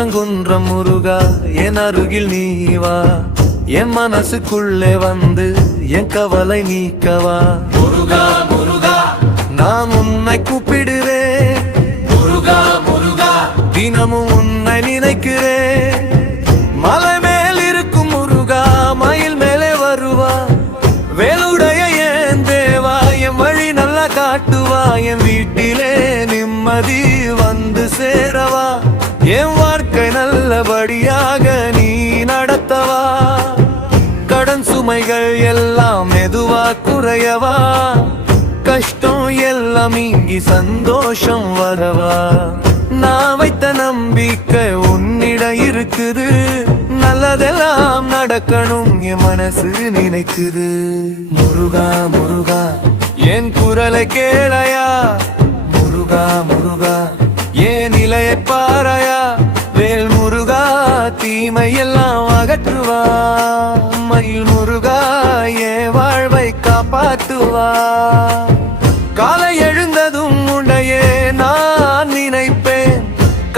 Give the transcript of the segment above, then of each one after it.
திருப்பரங்குன்றம் முருகா என் அருகில் நீவா என் மனசுக்குள்ளே வந்து என் கவலை நீக்கவா முருகா முருகா நான் உன்னை கூப்பிடுறேன் முருகா முருகா தினமும் உன்னை நினைக்கிறேன் மலை மேல் இருக்கும் முருகா மயில் மேலே வருவா வேலுடைய என் தேவா என் வழி நல்லா காட்டுவா என் வீட்டிலே நிம்மதி வந்து சேரவா என் வாழ்க்கை நல்லபடியாக நீ நடத்தவா கடன் சுமைகள் எல்லாம் மெதுவா குறையவா கஷ்டம் எல்லாம் இங்கி சந்தோஷம் வரவா நான் வைத்த நம்பிக்கை உன்னிடம் இருக்குது நல்லதெல்லாம் நடக்கணும் என் மனசு நினைக்குது முருகா முருகா என் குரலை கேளையா முருகா முருகா என் நிலையை பாராயா வேல் முருகா தீமை எல்லாம் அகற்றுவா மயில் முருகா என் வாழ்வை காப்பாற்றுவா காலை எழுந்ததும் உன்னையே நான் நினைப்பேன்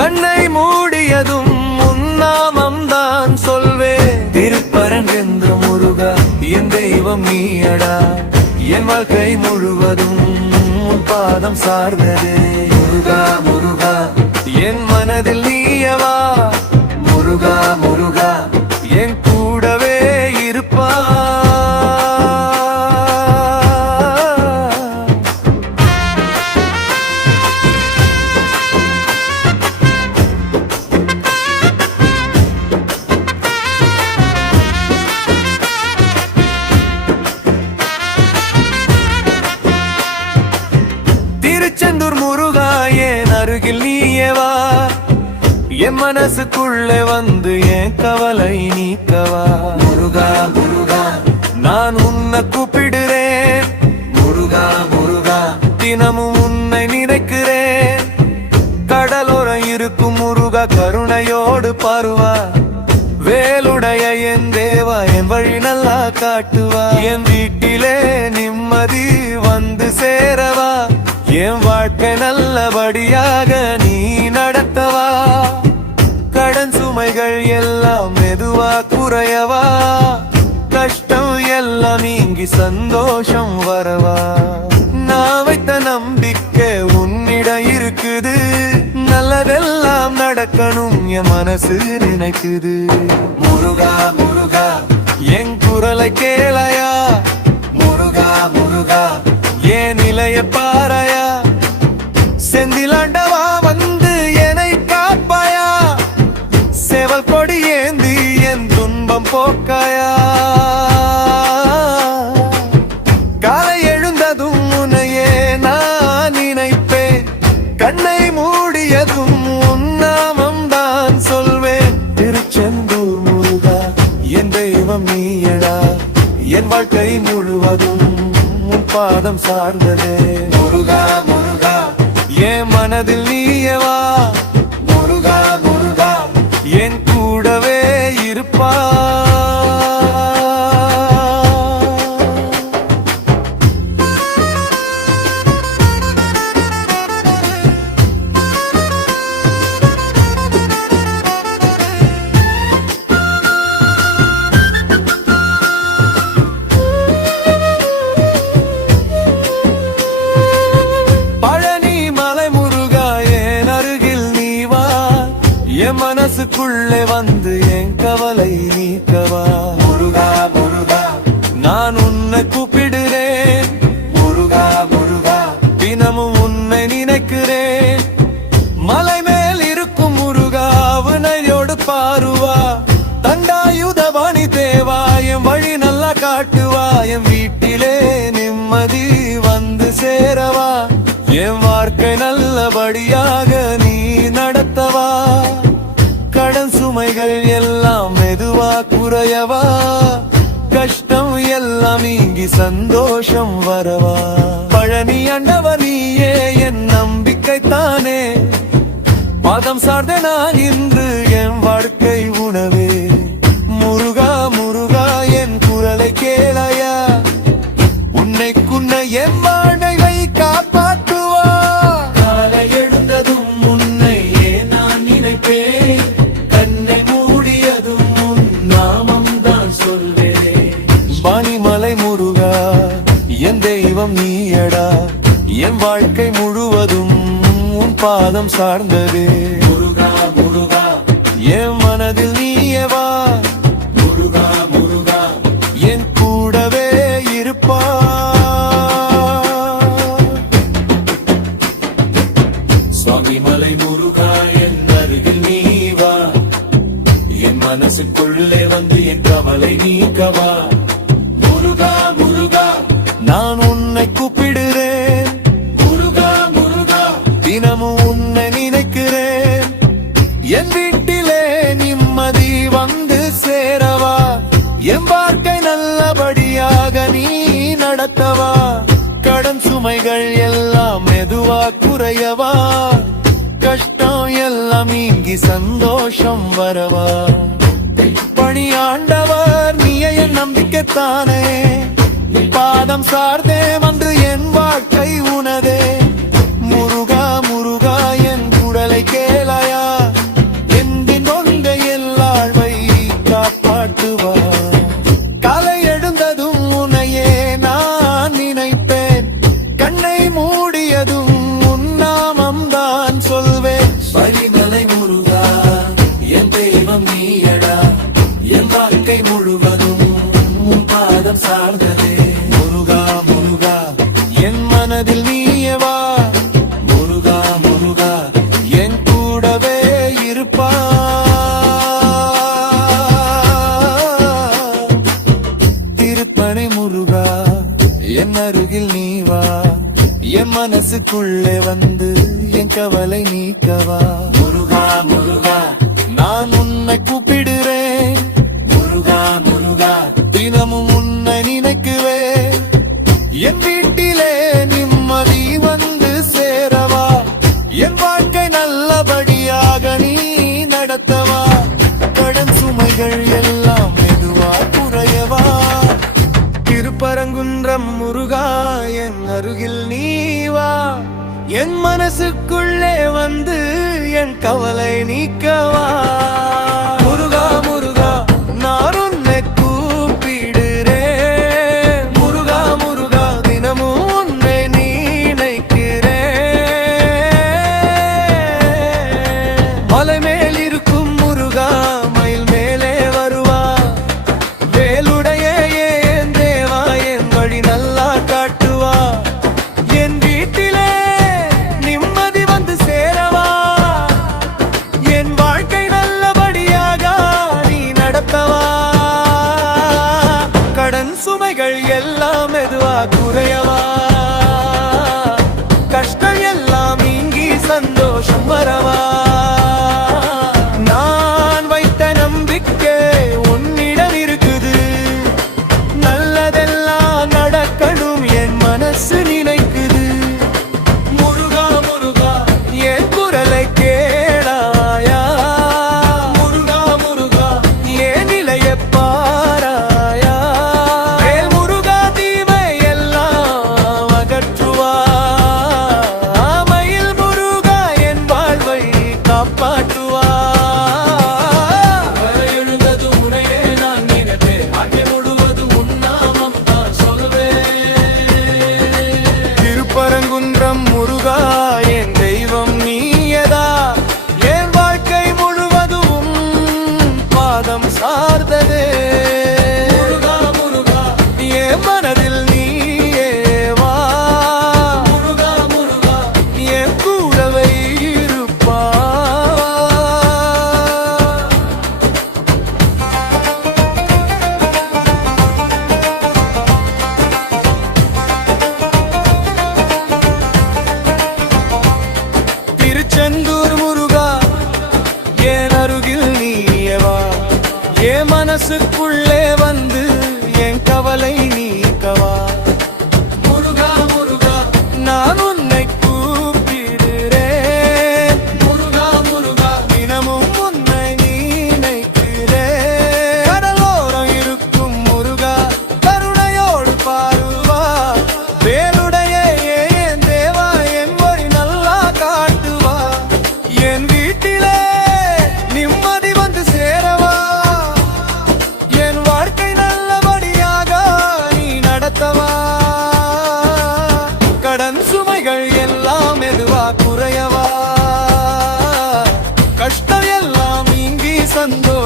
கண்ணை மூடியதும் உன்னாமம் தான் சொல்வேன் திருப்பரங்குன்றம் முருகா என் தெய்வம் நீயடா என் வாழ்க்கை முழுவதும் உன் பாதம் சார்ந்தது முருகா முருகா என் மனதில் நீயவா முருகா முருகா என் கூடவே இருப்பா திருச்செந்தூர் முருகா என் அருகில் நீயவா என் மனசுக்குள்ளே வந்து என் கவலை நீக்கவா முருகா முருகா நான் உன்னை கூப்பிடுறேன் முருகா முருகா தினமும் உன்னை நினைக்கிறேன் கடலோரம் இருக்கும் முருகா கருணையோடு பாருவா வேலுடைய என் தேவா என் வழி நல்லா காட்டுவா என் வீட்டிலே நிம்மதி வந்து சேரவா என் வாழ்க்கை நல்லபடியாக நீ நடத்தவா கடன் சுமைகள் எல்லாம் மெதுவா குறையவா கஷ்டம் எல்லாம் நீங்கி சந்தோஷம் வரவா நான் வைத்த நம்பிக்கை உன்னிடம் இருக்குது நல்லதெல்லாம் நடக்கணும் என் மனசு நினைக்குது முருகா முருகா என் குரலை கேளையா முருகா முருகா என் நிலையை பாராயா செந்திலாண்டவா வந்து என்னை காப்பாயா சேவல் கொடி ஏந்தி என் துன்பம் போக்காயா காலை எழுந்ததும் உன்னையே நான் நினைப்பேன் கண்ணை மூடியதும் உன்னாமம் தான் சொல்வேன் திருச்செந்தூர் முருகா என் தெய்வம் நீயடா என் வாழ்க்கை முழுவதும் உன் பாதம் சார்ந்ததே முருகா முருகா என் மனதில் நீயவா முருகா முருகா என் கூடவே இருப்பா என் மனசுக்குள்ளே வந்து என் கவலை நீக்கவா முருகா முருகா நான் உன்னை கூப்பிடுறேன் முருகா முருகா தினமும் உன்னை நினைக்கிறேன் மலை மேல் இருக்கும் முருகா வினையோடு பாருவா தண்டாயுதபாணி தேவா என் வழி நல்லா காட்டுவா என் வீட்டிலே நிம்மதி வந்து சேரவா என் வாழ்க்கை நல்லபடியாக நீ நடத்தவா கடன் சுமைகள் எல்லாம் மெதுவா குறையவா கஷ்டம் எல்லாம் நீங்கி சந்தோஷம் வரவா பழனி ஆண்டவர் நீயே என் நம்பிக்கை தானே பாதம் சார்ந்த நான் இன்று என் வாழ்க்கை உணவே முருகா முருகா என் குரலை கேளையா உன்னை குன்ன என் வாழ்வை காப்பாற்றுவா காலை எழுந்ததும் உன்னையே நான் நினைப்பேன் என் வாழ்க்கை முழுவதும் உன் பாதம் சார்ந்ததே. முருகா முருகா என் மனதில் நீயே வா, முருகா முருகா என் கூடவே இருப்பா. சுவாமிமலை முருகா என் அருகில் நீ வா, என் மனசுக்குள்ளே வந்து என் கவலை நீக்கவா. முருகா முருகா நான் உன்னை கூப்பிடுறேன், முருகா முருகா தினமும் உன்னை நினைக்கிறேன். என் வீட்டிலே நிம்மதி வந்து சேரவா, என் வாழ்க்கை நல்லபடியாக நீ நடத்தவா. கடன் சுமைகள் எல்லாம் மெதுவா குறையவா, கஷ்டம் எல்லாம் நீங்கி சந்தோஷம் வரவா. பணியாண்டவர் நீயே என் நம்பிக்கைத்தானே, பாதம் சார்ந்தே வந்து என் வாழ்க்கை உனதே. முருகா முருகா என் குடலை கேளாயா, எந்தின் கொண்ட எல்லாழ்வை காப்பாற்றுவா. காலை எழுந்ததும் உன்னையே நான் நினைப்பேன், கண்ணை மூடியதும் உன் நாமம் தான் சொல்வேன். பரிமலை முருகா என் தெய்வம் நீயடா, என் வாழ்க்கை முழுவதும் உன் பாதம் சார்ந்ததே. முருகா முருகா என் மனதில் நீயே வா, முருகா முருகா என் கூடவே இருப்பா. திருப்பனை முருகா என் அருகில் நீ வா, என் மனசுக்குள்ளே வந்து என் கவலை நீக்கவா. முருகா முருகா நான் உன்னை கூப்பிடுறேன், முருகா முருகா தினமும் உன்னை நினைக்குவேன். என் வீட்டிலே நிம்மதி வந்து சேரவா, என் வாழ்க்கை நல்லபடியாக நீ நடத்தவா. கடன் சுமைகள் எல்லாம் மெதுவா குறையவா. திருப்பரங்குன்றம் முருகா என் அருகில் நீ வா, என் மனசுக்குள்ளே வந்து என் கவலை நீக்கவா. முருகா முருகா நான் உன்னை கூப்பிடுறேன், முருகா முருகா தினமும் உன்னை நினைக்கிறேன். மலை மேல் இருக்கும் முருகா மயில் மேலே வருவா, வேலுடைய என் தேவா என் வழி நல்லா காட்டுவா. என் வீட்டிலே நிம்மதி வந்து சேரவா, என் வாழ்க்கை நல்லபடியாக நீ நடத்தவா. கடன் சுமைகள் எல்லாம் மெதுவா குறையவா, கஷ்டம் எல்லாம் நீங்கி சந்தோஷம் வரவா. நான் வைத்த நம்பிக்கை உன்னிடம் இருக்குது, நல்லதெல்லாம் நடக்கணும் என் மனசு நினைக்குது. முருகா முருகா என் குரலை கேளாயா, முருகா முருகா என் நிலையை பாராயா. வேல் முருகா தீமை எல்லாம்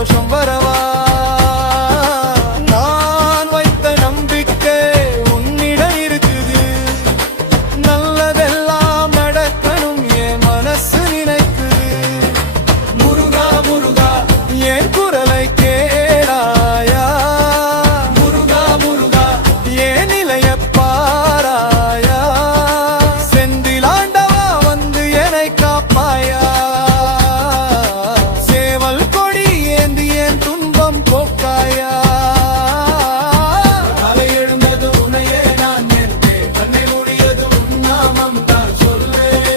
சந்தோஷம் வரவா நான் வைத்த நம்பிக்கை உன்னிடம் இருக்குது நல்லதெல்லாம் நடக்கணும் என் மனசு நினைக்குது முருகா முருகா என் குரலை கேளாயா முருகா முருகா என் நிலைய பாராயா செந்திலாண்டவா வந்து என்னை காப்பாயா சேவல் கொடி ஏந்தி என் துன்பம் போக்காயா காலை எழுந்தது உன்னையே நான் நினைத்தேன் கண்ணை மூடியது உன் நாமம் தான் சொல்வேன்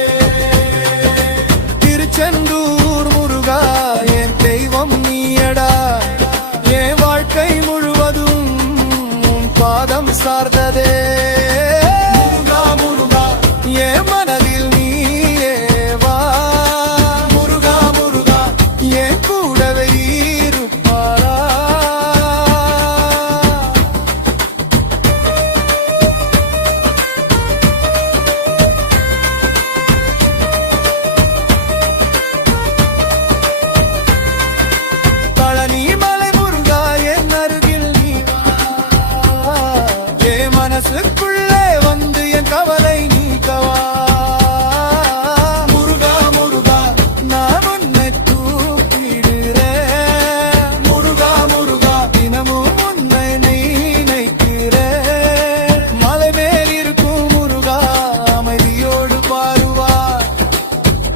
திருச்செந்தூர் முருகா என் தெய்வம் நீயடா என் வாழ்க்கை முழுவதும் உன் பாதம் சார்ந்ததே முருகா முருகா என் மனதில் நீயே வா முருகா முருகா என் கூடவே இருப்பாரா பழனி மலை முருகா என் அருகில் நீ வா என் மனசுக்குள்ளே வந்து என் கவலை நீக்கவா முருகா முருகா நான் உன்னை கூப்பிடுறேன் முருகா முருகா தினமும் உன்னை நினைக்கிறேன் மலை மேல் இருக்கும் முருகா அமைதியோடு பாருவார்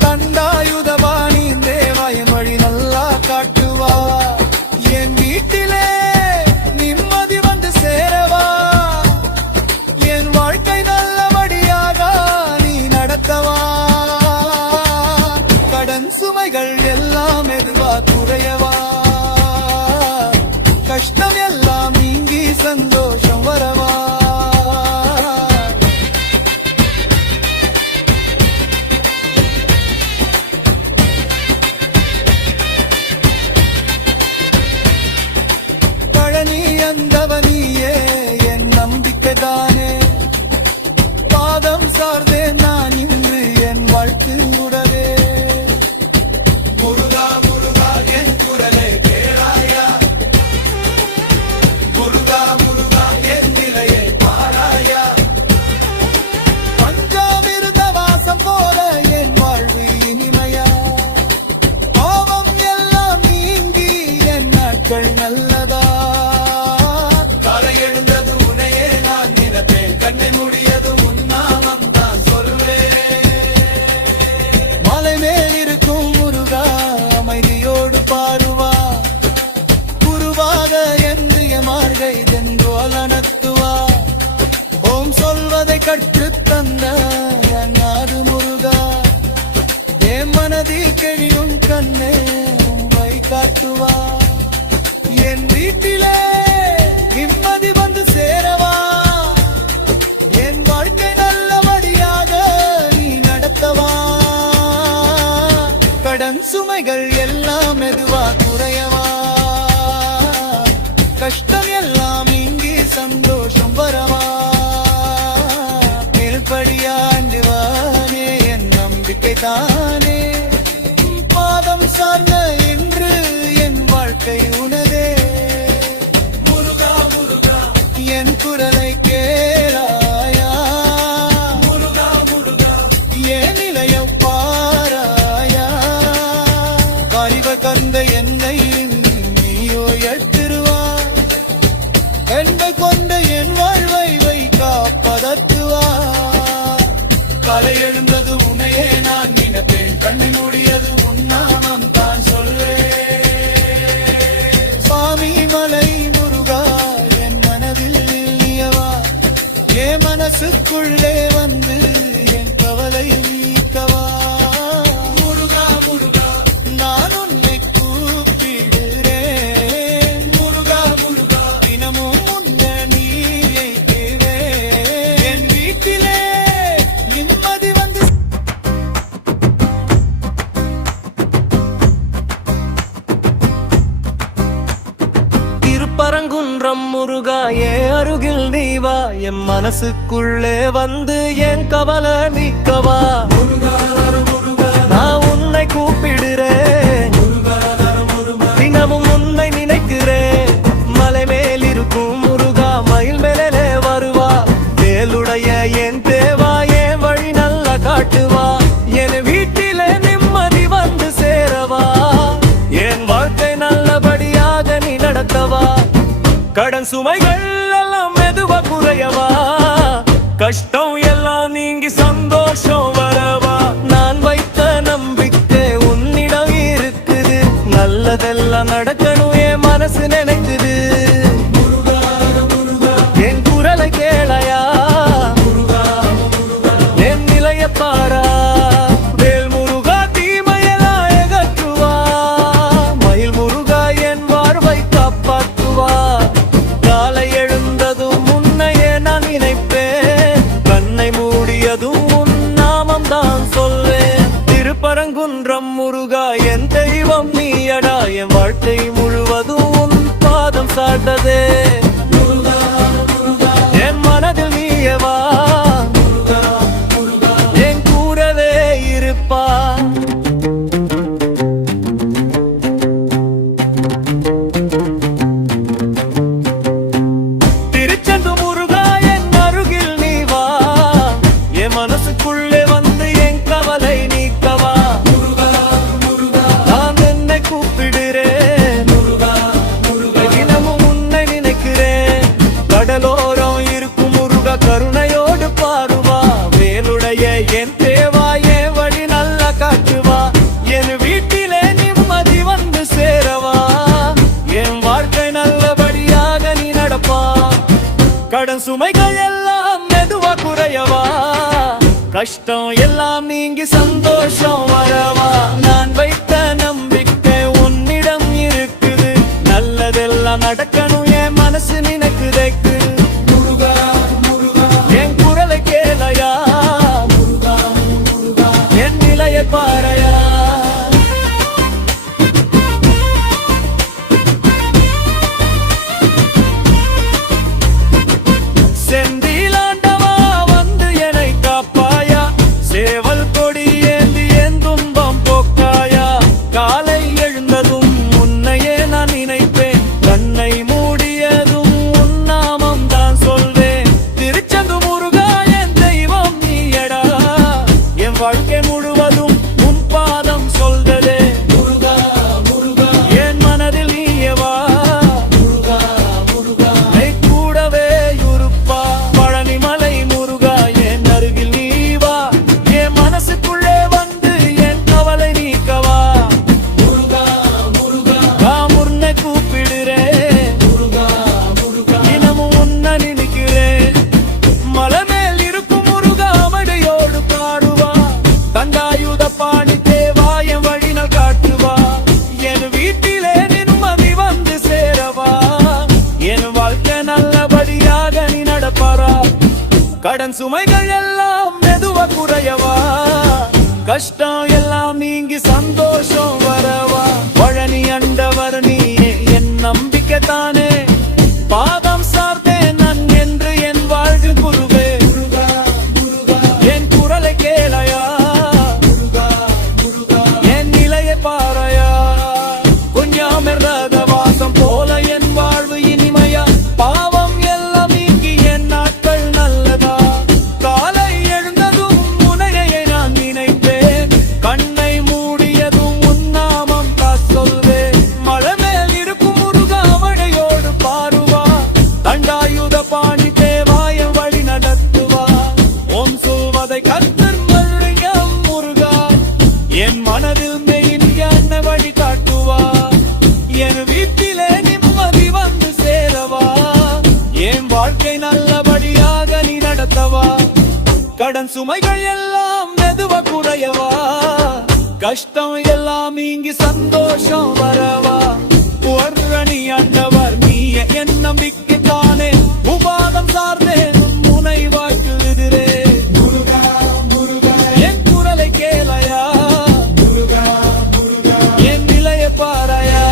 தண்டாயுதபாணி தேவா என் வழி நல்லா காட்டுவா என் வீட்டிலே நிம்மதி வந்து சேரவா என் வாழ்க்கை நல்லபடியாக நீ நடத்தவா கடன் சுமைகள் எல்லாம் மெதுவா குறையவா கஷ்டம் எல்லாம் நீங்கி சந்தோஷம் வரவா பழனி அந்தவனியே என் நம்பிக்கை தானே பாதம் சார்ந்தே நான் இன்று என் வாழ்க்கை உடவே முருகா முருகா என் குரலை கேளாயா முருகா முருகா என் நிலையை பாராயா பஞ்சாமிருத வாசம் போல என் வாழ்வு இனிமையா பாவம் எல்லாம் நீங்கி என் நாட்கள் நல்லதா காலை எழுந்தது உன்னையே நான் நினைப்பேன் கண்ணை மூடியது உன் நாமம் தான் சொல்வேன் மலை மேல் இருக்கும் முருகா அமைதியோடு பாருவா குருவாக என்று மார்கை தென்றோல் அனத்துவா ஓம் சொல்வதை கற்றுத் தந்த அநாது முருகா என் மனதில் கெழியும் கண்ணே உம்மை காட்டுவா என் வீட்டிலே நிம்மதி வந்து சேரவா என் வாழ்க்கை நல்லபடியாக நீ நடத்தவா கடன் சுமைகள் எல்லாம் மெதுவா குறையவா கஷ்டம் எல்லாம் இங்கே சந்தோஷம் வரவா மேல்படியாண்டுவானே என் நம்பிக்கை தானே பாதம் சார்ந்த என்று என் வாழ்க்கை உனதே முருகா முருகா என் குரலை கேளாயா முருகா முருகா என் நிலைய பாராயா அறிவ கந்த என்னை நீயோ எட்டுருவா என்பை கொண்ட என் வாழ்வை வை காப்பதத்துவா காலை எழுந்தது உன்னையே நான் நினைப்பேன் கண்ணை மூடியது உன் நாமம் தான் சொல்வேன் சுவாமி மலை முருகா என் மனதில் நீயவா என் மனசுக்குள்ளே வந்து என் கவலை நீக்கவா முருகா முருகா நான் உன்னை கூப்பிடுறேன் முருகா முருகா தினமும் உன்னை நீயை தேவேன் என் வீட்டிலே நிம்மதி வந்து திருப்பரங்குன்றம் முருகா என் அருகில் நீ வா என் மனசுக்குள்ளே வந்து என் கவலை நீக்கவா முருகா முருகா நான் உன்னை கூப்பிடுறேன் முருகா முருகா தினமும் உன்னை இருக்கும் முருகா மயில் மேலே வருவா வேலுடைய என் தேவா என் வழி நல்லா காட்டுவா என் வீட்டிலே நிம்மதி வந்து சேரவா என் வாழ்க்கை நல்லபடியாக நீ நடத்தவா கடன் சுமைகள் எல்லாம் மெதுவா குறையவா கஷ்டம் எல்லாம் நீங்கி சந்தோஷம் வரவா நான் வைத்த நம்பிக்கை உன்னிடம் இருக்குது நல்லதெல்லாம் நடக்கணும் என் மனசு நினைக்குது என் குரலை கேளையா என் நிலைய பாரா வேல் முருகா தீமையெல்லாம் அகற்றுவா மயில் முருகா என் வாழ்வை காப்பாற்றுவா காலை எழுந்ததும் முன்னையே நான் நினைப்பேன் கண்ணை மூடியதும் உன் நாமம் தான் சொல்வேன் திருப்பரங்குன்றம் முருகா என் தெய்வம் நீயடா என் வாழ்க்கை முழுவதும் உன் பாதம் சாட்டதே என் மனதில் நீயவா என் கூடவே இருப்பா திருச்செந்து முருகா என் அருகில் நீ வா என் மனசுக்குள்ளே வந்து என் கவலை நீக்கவா நான் என்னை கூப்பிடுறேன் தினமும் உன்னை நினைக்கிறேன் கடலோரம் இருக்கும் முருகா கருணையோடு பாருவா வேலுடைய என் தேவா என் வழி நல்லா காட்டுவா என் வீட்டிலே நிம்மதி வந்து சேரவா என் வாழ்க்கை நல்லபடியாக நீ நடப்பா கடன் சுமைகள் எல்லாம் மெதுவா குறையவா கஷ்டம் எல்லாம் நீங்கி சந்தோஷம் வரவா நான் வைத்த நம்பிக்கை உன்னிடம் இருக்குது நல்லதெல்லாம் நடக்கணும் என் மனசு நினைக்குதைக்கு என் குரலை கேளையா என் நிலையை பாறையா செந்திலாண்டவா வந்து என்னை காப்பாயா சேவல் கொடி ஏந்தி என் துன்பம் போக்காயா காலை எழுந்ததும் உன்னையே நான் நினைப்பேன் கண்ணை மூடியதும் உன் நாமம் தான் சொல்வேன் திருச்செந்து முருகா என் தெய்வம் நீயடா என் வாழ்க்கை முழுவதும் உன் பாதம் சொல்தலே என் மனதில் நீயவா கூடவே இருப்பா பழனிமலை முருகா என் அருகில் நீ வா என் மனசுக்குள்ளே வந்து என் கவலை நீக்கவா முன்னை கூப்பிடுறேன் தினமும் உன்னை நினைக்கிறேன் மலை மேல் இருக்கும் முருகா மடியோடு பாடுவா தண்டாயுத பாணி தேவா என் வழினால் காட்டுவா என் வீட்டிலே நிம்மதி வந்து சேரவா என் வாழ்க்கை நல்லபடியாக நீ நடப்பாரா கடன் சுமைகள் எல்லாம் மெதுவா குறையவா கஷ்டம் எல்லாம் நீங்கி சந்தோஷம் வரவா பழனி அண்டவர் நீயே என் நம்பிக்கை தானே பாதம் சார்ந்தேன் நான் என்று என் வாழ்வு குருவே என் குரலை கேளையா என் நிலையை பாறையா குஞ்சாமிரத வாசம் போல என் வாழ்வு இனிமையா பாவம் எல்லாம் நீங்கி என் நாட்கள் நல்லதா காலை எழுந்ததும் உன்னையே நான் நினைப்பேன் கண்ணை மூடியதும் உன் நாமம் தான் சொல்வேன் மலை மேல் இருக்கும் முருகா மழையோடு பாருவா தண்டாயுத பாணி தேவாய வழி நடத்துவா ஓம் சொல்வதை கர்த்தர் மறுபடியும் முருகா என் மனதில் மெயின் என்ன வழி காட்டுவா என் வீட்டிலே நிம்மதி வந்து சேரவா என் வாழ்க்கை நல்லபடியாக நீ நடத்தவா கடன் சுமைகள் எல்லாம் மெதுவா குறையவா கஷ்டம் எல்லாம் நீங்கி சந்தோஷம் வரவா பழனி ஆண்டவர் நீயே என் நம்பிக்கை தானே உபாதம் சார்ந்தேன் உன் முனை வாக்குகிறே என் குரலை கேளையா என் நிலையை பாறையா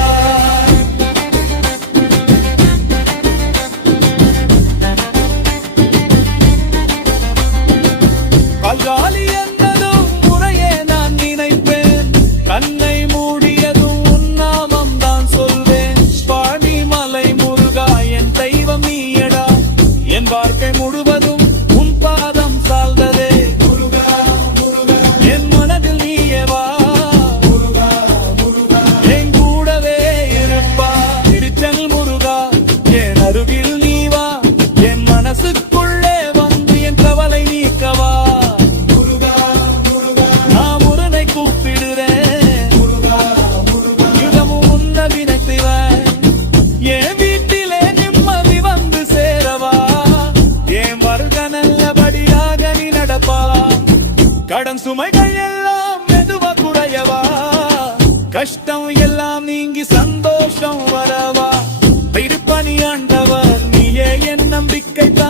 கல்காலி என்பதும் முறையே நான் நினைப்பேன் கண்ணை மூடியதும் உன் நாமம் தான் சொல்வேன் பழனிமலை முருகா என் தெய்வம் கடன் சுமைகள் எல்லாம் மெதுவா குறையவா கஷ்டம் எல்லாம் நீங்கி சந்தோஷம் வரவா திருப்பணி ஆண்டவர் நீயே என் நம்பிக்கை தான்